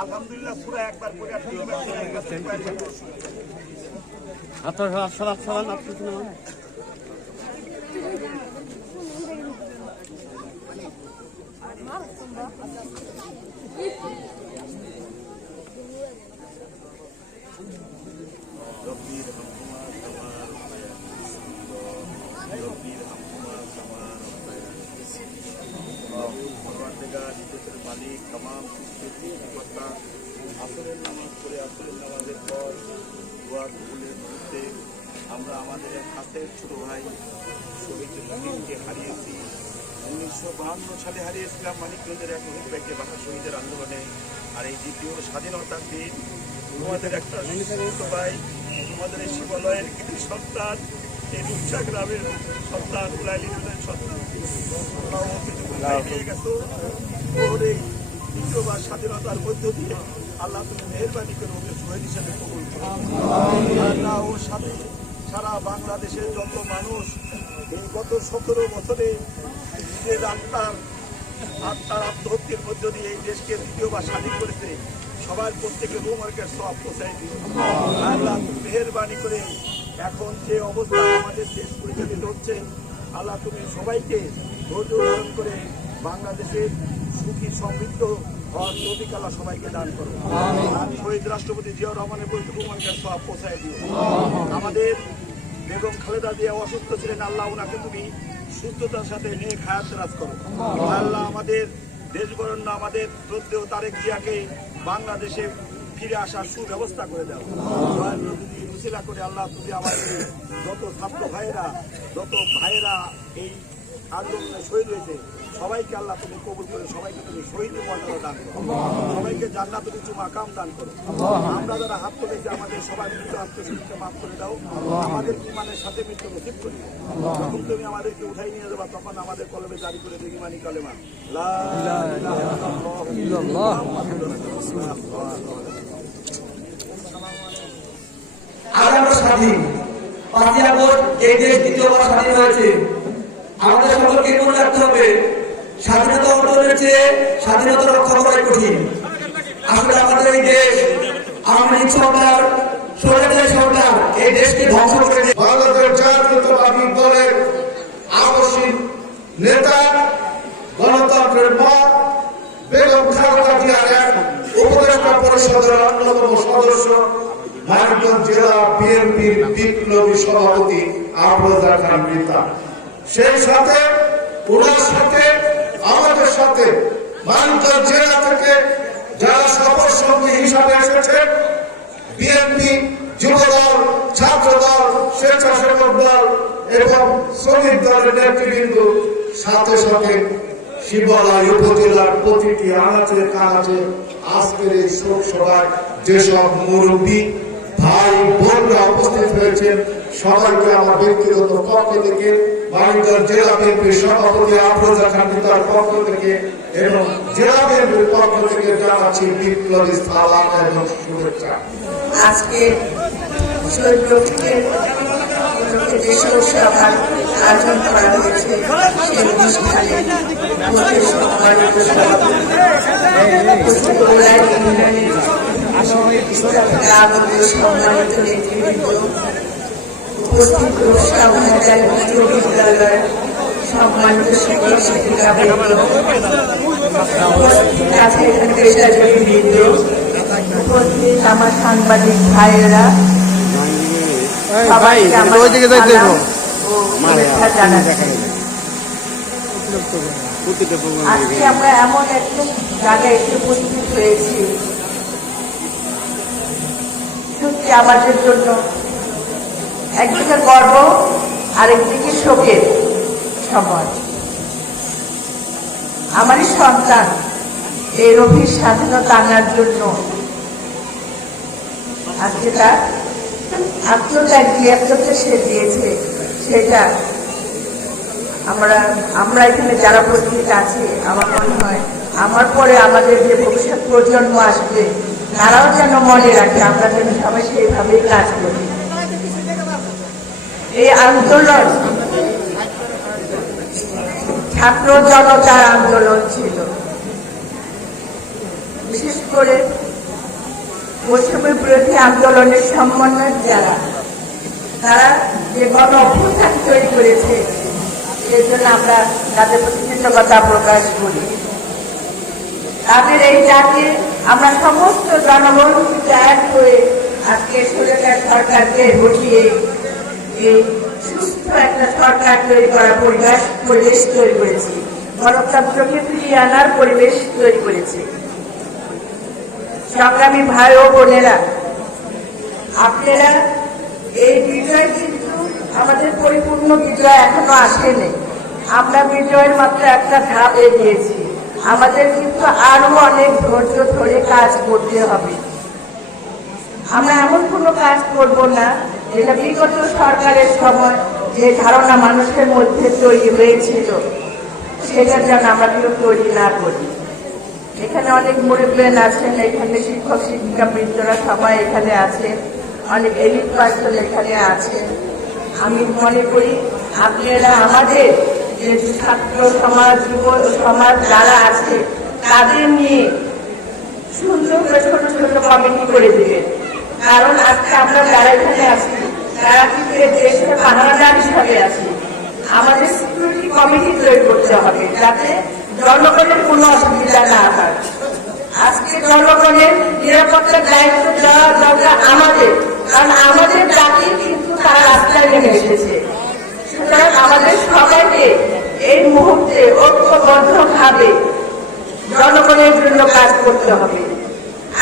আলহামদুলিল্লাহ পুরা একবার করে মালিক तमाम আসরের নামাজ পড়ে আসরের নামাজের পর দোয়া কবুলের মুহূর্তে আমরা আমাদের এক হাতের ছোট ভাই শহীদ মুমিনকে হারিয়েছি। 1952 সালে হারিয়েছিলাম মানিকগঞ্জের এক শহীদ ভাইকে ভাষা শহীদের আন্দোলনে। আর এই দ্বিতীয় স্বাধীনতার দিন তোমাদের একটা ছোট ভাই তোমাদের এই শিবালয়ের কৃতি সন্তান, এই রূপসা গ্রামের সন্তান, উলাইলিনের সন্তান নিয়ে গেছো। ওর এই দ্বিতীয়বার স্বাধীনতার মধ্য দিয়ে আল্লাহ তুমি মেহরবানি করে ওকে শহীদ হিসেবে কবুল করো। আল্লাহ ওর সাথে সারা বাংলাদেশের যত মানুষ এই গত 17 বছরে নিজের আত্মার আত্মহত্যের মধ্য দিয়ে এই দেশকে দ্বিতীয়বার স্বাধীন করেছে, সবার প্রত্যেকে রোমার্কের সব পৌঁছাই দিও। আল্লাহ তুমি মেহরবানি করে এখন যে অবস্থা আমাদের দেশ পরিচালিত হচ্ছে, আল্লাহ তুমি সবাইকে ধৈর্য ধারণ করে বাংলাদেশের সুখী সমৃদ্ধ হওয়ার তৌফিক আল্লাহ সবাইকে দান করো। আর শহীদ রাষ্ট্রপতি জিয়াউর রহমানের বলতে রোমার্কের সব পৌঁছাই দিও। আমাদের বেগম খালেদা জিয়া অসুস্থ ছিলেন, আল্লাহ ওনাকে তুমি সুস্থতার সাথে নেক হায়াত রাজ করো। আল্লাহ আমাদের দেশ বরণ্য আমাদের শ্রদ্ধেয় তারেক জিয়াকে বাংলাদেশে ফিরে আসার সুব্যবস্থা করে দাও। মুসিলা করে আল্লাহ তুমি আমাদের যত ছাত্র ভাইয়েরা যত ভাইয়েরা এই আন্দোলনে শহীদ হয়েছে সবাইকে আল্লাহ তুমি কবুল করে সবাইকে তুমি শহীদের মর্যাদা দান করো, সবাইকে জান্নাতুল মাকাম দান করো। আমরা যারা হাত তুলেছি আমাদের সবাই মৃত্যু আত্মশহীদকে মাফ করে দাও, আমাদের ইমানের সাথে মৃত্যু নসিব করি। যখন তুমি আমাদেরকে উঠাই নিয়ে যাবা তখন আমাদের কলমে জারি করে দিই ইমানি কালেমা লা ইলাহা ইল্লাল্লাহ। আজ আমরা স্বাধীন, 5ই আগস্ট এই দেশ দ্বিতীয়বার স্বাধীন হয়েছে। আমাদের সকলকে মনে রাখতে হবে স্বাধীনতা অর্জনের চেয়ে স্বাধীনতা রক্ষা করাই কঠিন। আসলে আমাদের এই দেশ আওয়ামী লীগ সরকার, স্বৈরাচারী সরকার এই দেশকে ধ্বংস করে বাংলাদেশ জাতীয়তাবাদী দলের আবশ্যিক নেতা, গণতন্ত্রের মা বেগম খালেদা জিয়ার উপদেষ্টা পরিষদের অন্যতম সদস্য, মানিকগঞ্জ জেলা বিএনপির বিপ্লবী সভাপতি আফরোজা খান মৃতা। সেই সাথে ওনার সাথে আমাদের সাথে মানিকগঞ্জ জেলা থেকে যারা সফর সঙ্গী হিসাবে এসেছেন, বিএনপি, যুবদল, ছাত্রদল, স্বেচ্ছাসেবক দল এবং শ্রমিক দলের নেতৃবৃন্দ, সাথে সাথে শিবালয় উপজেলার প্রতিটি আনাচে কানাচে আজকের এই শোক সভায় যেসব মুরব্বী ভাই বোনরা উপস্থিত হয়েছেন সবাইকে আমার ব্যক্তিগত পক্ষ থেকে, মানিকগঞ্জ জেলা বিএনপির সভাপতি আফরোজা খান মৃতার পক্ষ থেকে এবং জেলা বিএনপির পক্ষ থেকে জানাচ্ছি বিপ্লবী সালাম এবং শুভেচ্ছা। আজকে শহীদ রফিকের যে সভার আয়োজন করা হয়েছে সেই অনুষ্ঠানে সম্মানিত সম্মানিত নেতৃবৃন্দ, উপস্থিত বিদ্যালয়ের সম্মানিত শিক্ষক শিক্ষিকাবৃন্দ, উপস্থিত আছে পেশাজীবীবৃন্দ, উপস্থিত আমার সাংবাদিক ভাইয়েরা, সবাইকে আমার শুভেচ্ছা জানাচ্ছি। আজকে আমরা এমন একটা জায়গায় এসে উপস্থিত হয়েছি, সত্যি আমাদের জন্য একদিকে গর্ব, আরেকদিকে শোকের সময়। আমারই সন্তান এই রফির স্বাধীনতা আনার জন্য আজকে তার আত্মত্যাগ সে দিয়েছে, সেটা আমরা এখানে যারা উপস্থিত আছি, আমার মনে হয় আমার পরে আমাদের যে ভবিষ্যৎ প্রজন্ম আসবে তারাও যেন মনে রাখে, আমরা যেন সবাই সেইভাবেই কাজ করি। এই আন্দোলন ছাত্র জনতার আন্দোলন ছিল, বিশেষ করে বৈষম্য বিরোধী আন্দোলনের সমন্বয় যারা, তারা যে গণ অভ্যুত্থান তৈরি করেছে, সেই জন্য আমরা তাদের প্রতি কৃতজ্ঞতা প্রকাশ করি। তাদের এই ডাকে আমরা সমস্ত জনগণ এক হয়ে আজকে স্বৈরাচার সরকারকে হটিয়ে এই সুস্থ একটা সরকার তৈরি করার পরিবেশ তৈরি করেছি, গণতন্ত্রকে ফিরিয়ে আনার পরিবেশ তৈরি করেছি। সংগ্রামী ভাই ও বোনেরা, আপনারা এই বিজয় কিন্তু আমাদের পরিপূর্ণ বিজয় এখনো আসেনি। আমরা বিজয়ের মাত্র একটা ধাপ এগিয়েছি। আমাদের কিন্তু আরো অনেক ধৈর্য ধরে কাজ করতে হবে। আমরা এমন কোনো কাজ করব না যেটা বিগত সরকারের সময় যে ধারণা মানুষের মধ্যে তৈরি হয়েছিল সেটা যেন আমরা কেউ তৈরি না করি। এখানে অনেক মুরব্বীন আছেন, এখানে শিক্ষক শিক্ষিকা বৃন্দরা সবাই এখানে আছেন, অনেক এলিট পার্সন এখানে আছেন। আমি মনে করি আপনারা আমাদের যে ছাত্র সমাজ, যুব সমাজ যারা আছে তাদের নিয়ে সুন্দর করে ছোট ছোট কমিটি করে দেবেন। কারণ আজকে আমরা যারা এখানে আছি তারা কিন্তু দেশের পাহারাদার হিসাবে আছি। আমাদের সিকিউরিটি কমিটি তৈরি করতে হবে যাতে জনগণের কোনো অসুবিধা না হয়। আজকে জনগণের নিরাপত্তার দায়িত্ব দেওয়া দরকার আমাদের, কারণ আমাদের ডাকে কিন্তু তারা রাস্তায় নেমে এসেছে। সুতরাং আমাদের সবাইকে এই মুহূর্তে ঐক্যবদ্ধভাবে জনগণের জন্য কাজ করতে হবে।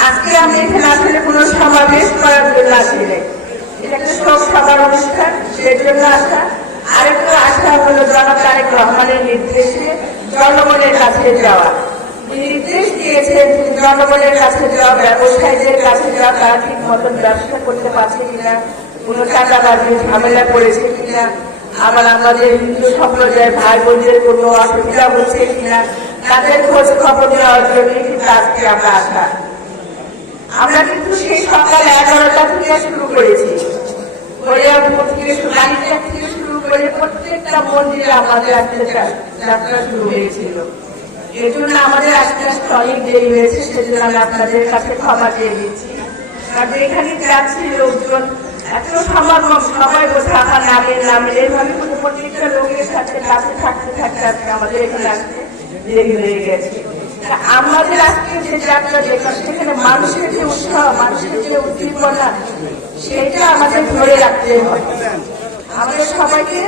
আজকে আমি এখানে আসলে কোনো সমাবেশ করার জন্য আসি নাই, এটা একটা শোক সভার অনুষ্ঠান, সেই জন্য আসা। আরেকটা আশা হলো জনাব তারেক রহমানের নির্দেশে জনগণের কাছে যাওয়া। নির্দেশ দিয়েছেন জনগণের কাছে যাওয়া, ব্যবসায়ীদের কাছে যাওয়া, তারা ঠিক মতন ব্যবসা করতে পারছে কিনা, কোনো চাঁদাবাজি ঝামেলা করেছে কিনা, আবার আমাদের হিন্দু সম্প্রদায়ের ভাই বোনদের কোনো অসুবিধা হচ্ছে কিনা, তাদের খোঁজ খবর দেওয়ার জন্য কিন্তু আজকে আমরা আসা। আমরা কিন্তু সেই সকাল 11টা থেকে শুরু করেছি, থেকে শুরু করে প্রত্যেকটা মন্দিরে আমাদের আজকে যাত্রা শুরু হয়েছিল। এর জন্য আমাদের আজকে আসতে অনেক দেরি হয়েছে, সেজন্য আমি আপনাদের কাছে ক্ষমা চেয়ে দিচ্ছি। কারণ এখানে যাচ্ছি লোকজন এত সমাগম, সবাই থাকা নামে এইভাবে প্রত্যেকটা লোকের সাথে কাছে থাকতে থাকতে আজকে আমাদের এখানে আসতে দেরি হয়ে গেছে। আমাদের আজকে যে যাত্রা দেখলাম সেখানে মানুষের যে উৎসাহ, মানুষের যে উদ্দীপনা, সেটা আমাদের ধরে রাখতে হবে। আমাদের সবাইকে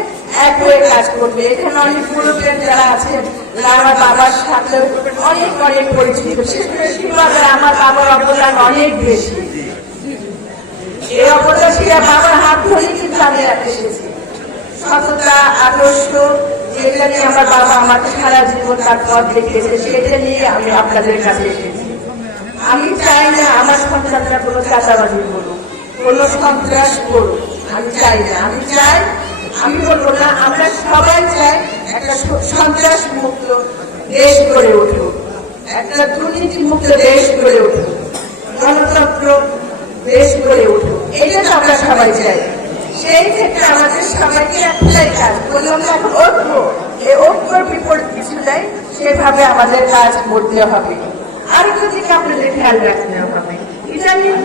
এক হয়ে কাজ করবে। এখানে অনেক মুরব্বীরা যারা আছেন আমার বাবার সাথে অনেক অনেক পরিচিত, বিশেষ করে সীমাদের আমার বাবার অবদান অনেক বেশি। এই অবদান ছিল বাবার হাত ধরেই কিন্তু আমি এসেছি। সততা, আদর্শ, যেটা নিয়ে আমার বাবা আমাকে সারা জীবন তার পথ দেখিয়েছে, সেটা নিয়ে আমি আপনাদের কাছে এসেছি। আমি চাই না আমার সন্তানরা কোনো চাঁদাবাজি করুক, কোনো সন্ত্রাস করুক, আমি চাই না। আমি বলবো না, আমরা সবাই চাই একটা সন্ত্রাস মুক্ত দেশ গড়ে উঠুক, একটা দুর্নীতি মুক্ত দেশ গড়ে উঠুক, গণতন্ত্র দেশ গড়ে উঠুক, এটা তো আমরা সবাই চাই। সেই ক্ষেত্রে আমাদের সবাইকে একটাই কাজ বললাম, ঐক্য, এই ঐক্যর বিপরীত কিছু নাই, সেভাবে আমাদের কাজ করতে হবে। আরেকটা দিকে আপনাদের খেয়াল রাখতে হবে, ইদানিং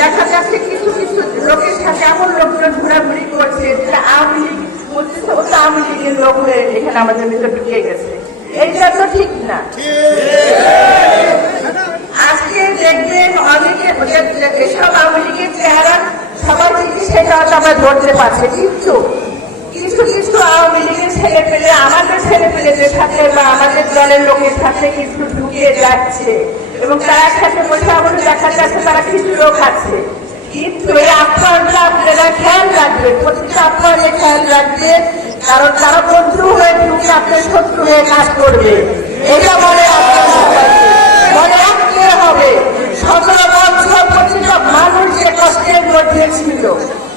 দেখা যাচ্ছে কিছু কিছু লোকের সাথে এমন লোকজন ঘোরাঘুরি করছে যেটা আওয়ামী লীগ বলতেছে, ও তো আওয়ামী লীগের লোক হয়ে এখানে আমাদের ভিতরে ঢুকে গেছে। এইটা তো ঠিক না। আজকে দেখবেন অনেকে এসব আওয়ামী লীগের চেহারা সবাই থেকে সেটা আমরা ধরতে পারছে, কিন্তু কিছু কিছু আওয়ামী লীগের ছেলে পেলে আমাদের ছেলে পেলেদের সাথে বা আমাদের দলের লোকের সাথে কিছু ঢুকিয়ে যাচ্ছে এবং তারা সাথে বসে আমাদের দেখা যাচ্ছে তারা খিচুড়িও খাচ্ছে। কিন্তু এই আপ্যায়নটা আপনারা খেয়াল রাখবেন, প্রতিটা আপ্যায়নে খেয়াল রাখবেন, কারণ তারা বন্ধু হয়ে ঢুকে আপনার শত্রু হয়ে কাজ করবে। এটা মনে মনে রাখতে হবে। 17 বছর প্রতিটা মানুষ যে কষ্টের মধ্যে ছিল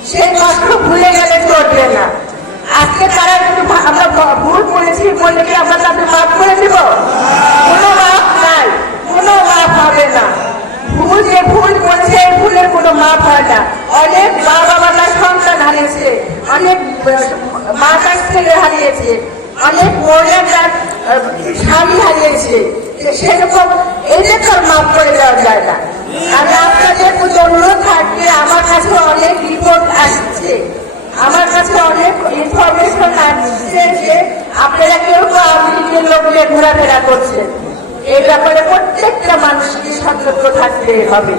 সেই কষ্ট ভুলে গেলে চলবে না। আজকে তারা কিন্তু আমরা ভুল করেছি বললে কি আমরা তাদের মাফ করে দিব? কোনো মাফ নাই, কোনো মাফ হবে না। ভুল যে ভুল করেছে এই ভুলের কোনো মাফ হয় না। অনেক মা বাবা তার সন্তান হারিয়েছে, অনেক মা তার ছেলে হারিয়েছে, অনেক মহিলা তার স্বামী হারিয়েছে। সেরকম এদের তো মাফ করে দেওয়া যায় না। আমি আপনাদের প্রতি অনুরোধ থাকবে, আমার কাছে অনেক রিপোর্ট আসছে, আমার কাছে অনেক ইনফরমেশন আসছে যে আপনারা কেউ কেউ আওয়ামী লীগের লোক নিয়ে ঘোরাফেরা করছেন। এই ব্যাপারে প্রত্যেকটা মানুষকে সতর্ক থাকতে হবে।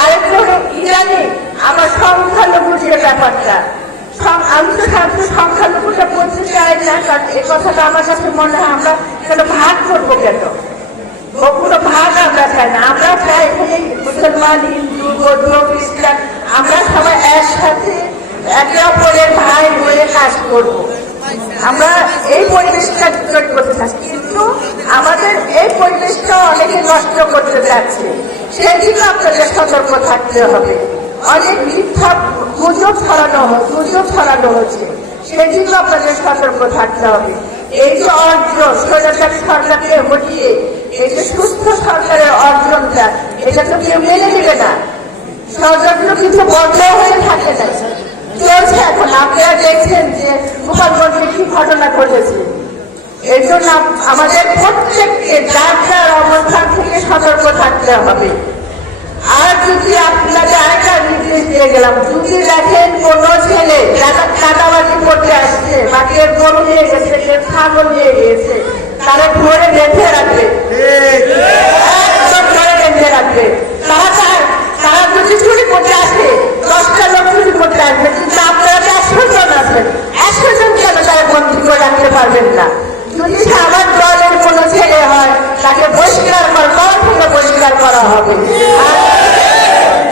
আরেকটু ইরানি আমার সংখ্যালঘু যে ব্যাপারটা, আমি তো সংখ্যালঘুটা বলতে চাই না, কারণ এ কথাটা আমার কাছে মনে হয় আমরা কেন ভাগ করবো, কেন কোনো ভাগ আমরা চাই না। আমরা চাই এখানে মুসলমান, হিন্দু, বৌদ্ধ, খ্রিস্টান আমরা সবাই একসাথে একে অপরের ভাই হয়ে কাজ করবো। আমরা এই পরিবেশটা তৈরি করতে চাচ্ছি, কিন্তু আমাদের এই পরিবেশটা অনেকে নষ্ট করতে যাচ্ছে। সেই জন্য আপনাদের সতর্ক থাকতে হবে। অনেক মিথ্যা গুজব ছড়ানো হচ্ছে, সেই জন্য আপনাদের সতর্ক থাকতে হবে। এই যে অর্জন স্বৈরাচারী সরকারকে হটিয়ে এই যে সুস্থ সরকারের অর্জনটা, এটা তো কেউ মেনে নেবে না। ষড়যন্ত্র কিন্তু বন্ধ হয়ে থাকে না, চলছে এখন। আপনারা দেখছেন যে গোপালগঞ্জে কি ঘটনা ঘটেছে। এই জন্য আমাদের প্রত্যেককে যার যার অবস্থান থেকে সতর্ক থাকতে হবে। আর যদি আপনাদের আরেকটা নির্দেশ দিয়ে গেলাম, যদি দেখেন কোন ছেলে কাদাবাজি করতে আসছে, বাকির গরু নিয়ে গেছে, ছাগল নিয়ে গিয়েছে, তারা ধরে বেঁধে রাখবে, একদম ধরে বেঁধে রাখবে। তারা যদি চুরি করতে আসে, 10টা লোক চুরি করতে আসবে, কিন্তু আপনারা 100 জন আছেন, 100 জন কেন তারা বন্দী করে রাখতে পারবেন না? যদি আমার দলের কোন ছেলে হয় তাকে বহিষ্কার করা হবে।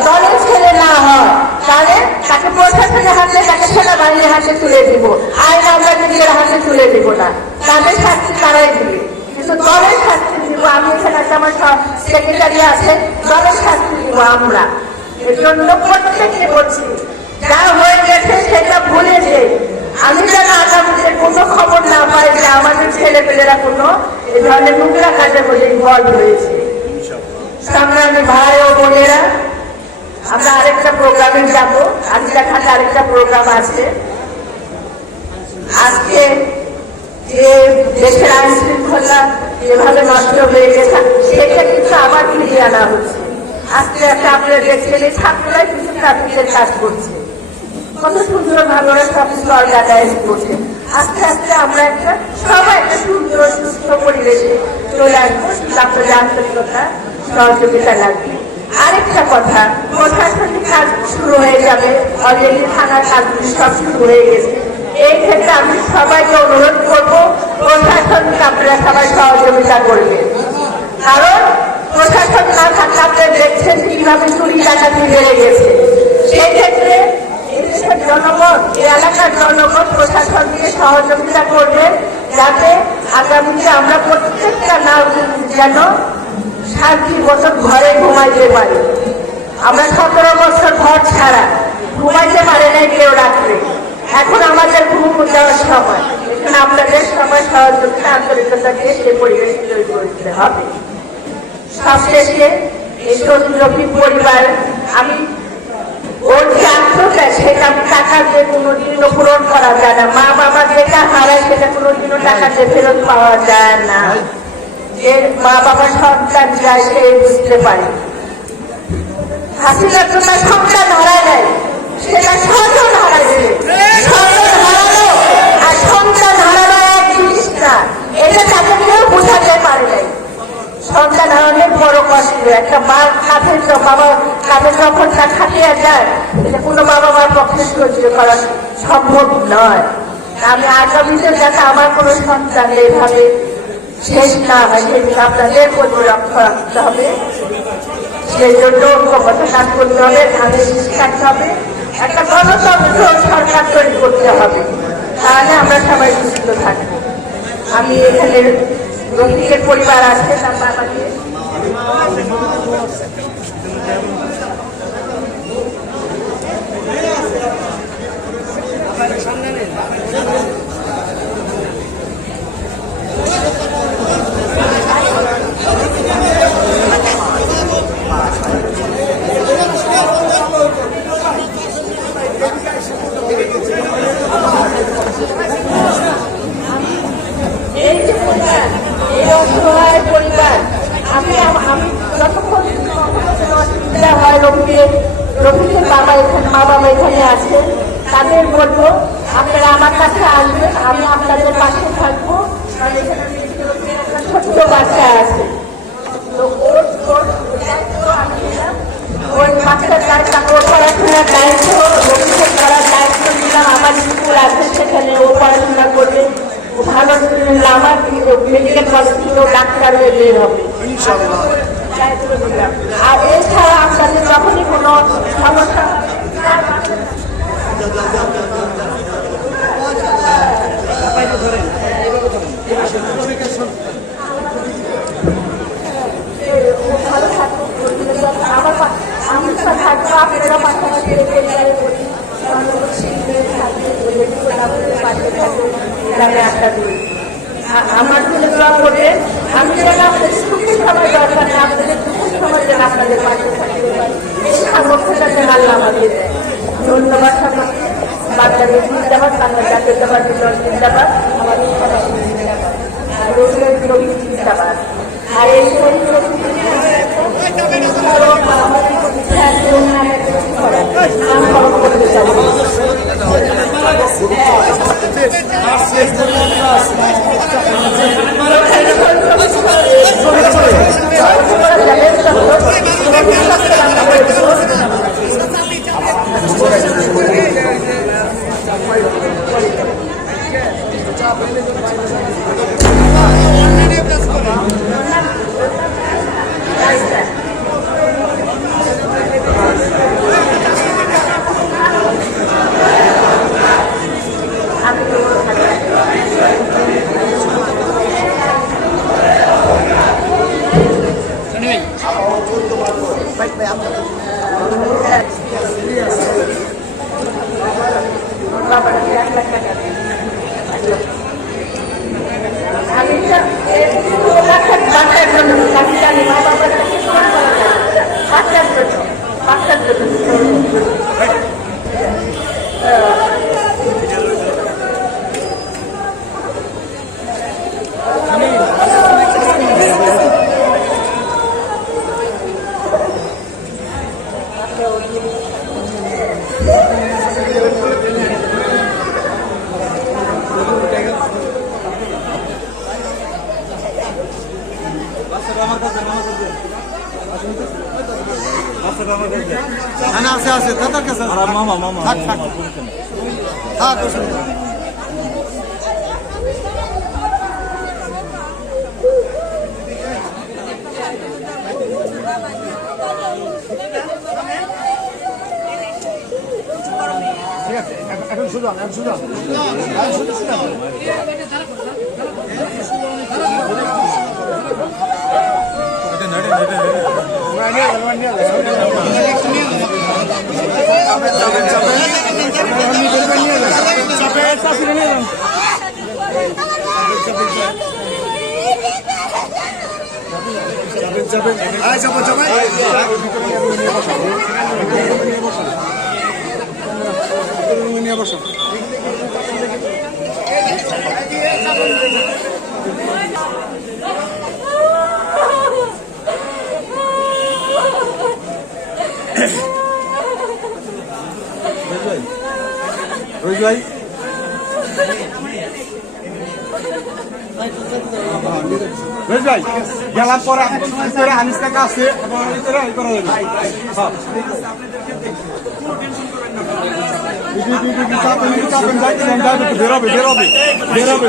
দলের ছেলে না হয় তাহলে তাকে প্রশাসনের হাতে, তাকে সেনাবাহিনীর হাতে তুলে দিব। আইন আমরা নিজের হাতে তুলে দিব না, তাদের শাস্তি তারাই দিবে, কিন্তু দলের শাস্তি দিব আমি। এখানে একটা আমার সেক্রেটারি আছে, দলের শাস্তি দিব আমরা। এর জন্য প্রত্যেককে বলছি, যা হয়ে গেছে সেটা ভুলে যে আমি যেন আগামীতে কোনো খবর না পাই যে আমাদের ছেলে পেলেরা কোনো এই ধরনের নোংরা কাজের মধ্যে ইনভলভ হয়েছে। সংগ্রামী ভাই ও বোনেরা, আমরা আরেকটা প্রোগ্রামে যাবো। আজিরাখানে আরেকটা প্রোগ্রাম আছে। আজকে যে দেশের আইন শৃঙ্খলা যেভাবে নষ্ট হয়ে গেছে সেটা কিন্তু আবার ফিরিয়ে আনা হচ্ছে। আজকে একটা আপনারা দেখছেন এই ছাত্ররাই কিছু ট্রাফিকের কাজ করছে, কত সুন্দর ভাবে ওরা সব কিছু অর্গানাইজ করছে। আস্তে আস্তে আমরা সবাই একটা সুন্দর সুস্থ পরিবেশে চলে আসবো। আপনাদের আন্তরিকতা সহযোগিতা লাগবে। আরেকটা কথা, প্রশাসনিক কাজ শুরু হয়ে যাবে, অলরেডি থানার কাজগুলি সব শুরু হয়ে গেছে। এই ক্ষেত্রে আমি সবাইকে অনুরোধ করবো, প্রশাসনকে আপনারা সবাই সহযোগিতা করবেন। কারণ প্রশাসন না থাকলে আপনারা দেখছেন কিভাবে চুরি ডাকাতি বেড়ে গেছে। সেই ক্ষেত্রে এদেশের জনগণ, এই এলাকার জনগণ প্রশাসনকে সহযোগিতা করবেন, যাতে আগামীতে আমরা প্রত্যেকটা নাগরিক যেন শান্তি বছর ঘরে ঘুমাইতে পারি। আমরা 17 বছর ঘর ছাড়া ঘুমাইতে পারে নাই কেউ রাত্রে, এখন আমাদের ঘুম দেওয়ার সময়। এখানে আপনাদের সবাই সহযোগিতা আন্তরিকতা দিয়ে সেই পরিবেশ তৈরি করতে হবে। সবশেষে এই শহীদ পরিবার, আমি ওর যে আত্মটা সেটা আমি টাকা দিয়ে কোনোদিনও পূরণ করা যায় না। মা বাবা যেটা হারায় সেটা কোনোদিনও টাকা দিয়ে ফেরত পাওয়া যায় না। যে মা বাবার সন্তান যায় সে বুঝতে পারে। হাসিনা তো তার সন্তান হারায় নাই, সেটা স্বজন হারাইছে। স্বজন হারানো আর সন্তান হারানো এক জিনিস না, এটা তাকে কেউ বোঝাতে পারে নাই। সন্তান হারানোর বড় কষ্ট। একটা মার কাঁধে, বাবার কাঁধে যখন তার খাটিয়ে যায়, এটা কোনো মা বাবার পক্ষে সহ্য করা সম্ভব নয়। আমি আগামীতে যাতে আমার কোনো সন্তান এইভাবে শেষ না হয় সেদিন আপনাদের প্রতি লক্ষ্য রাখতে হবে। সেই জন্য ঐক্যবদ্ধ কাজ করতে হবে, ধানের শীষ কাটতে হবে, একটা গণতন্ত্র সরকার তৈরি করতে হবে, তাহলে আমরা সবাই সুস্থ থাকবো। আমি এখানে রফিকের পরিবার আছে, তার বাবাকে এই যে পরিবার, এই অসহায় পরিবার, আমি যতক্ষণ অসুবিধা হয় রফিকের বাবা এখানে, মা বাবা এখানে আছে, তাদের বলবো আপনারা আমার কাছে আসবেন, আমি আপনাদের পাশে থাকবো। কারণ এখানে একটা ছোট্ট বাচ্চা আছে, তো ওর দায়িত্ব আমি নিলাম, ওই বাচ্চার দায়িত্ব, ওর পড়াশোনার দায়িত্ব, রফিকের করার দায়িত্ব নিলাম। আমার স্কুল আছে, সেখানে ও পড়াশোনা করবে, ভালো আমার মেডিকেল কলেজ থেকে ডাক্তার হয়ে বের হবে। আর এছাড়া আপনাদের যখনই কোনো সমস্যা ভালো থাকবো, আমি থাকবো, আপনারা পাশাপাশি আমার জন্য দোয়া করবে। আমি যেন আপনাদের সুখের সময় দরকার নেই, আপনাদের দুঃখের সময় যেন আপনাদের পাশে থাকতে পারি, এই সামর্থ্যটা যেন আল্লাহ আমাকে দেয়। ধন্যবাদ সবাইকে। বাচ্চাদের জিন্দাবাদ, বাংলা জাতীয়তাবাদ জিন্দাবাদ, আমাদের সবাই জিন্দাবাদ, আর রোজগার বিরোধী জিন্দাবাদ। আর এই আছে দাদার কাছে মামা মামা থাক থাক থাক ঠিক আছে এখন সুদান বসো রোজ ভাই রোজ ভাই গেলাম পরে আনিস টাকা আছে করা যাবে চাপেন যাইতে বেরোবে বেরোবে বেরোবে বেরোবে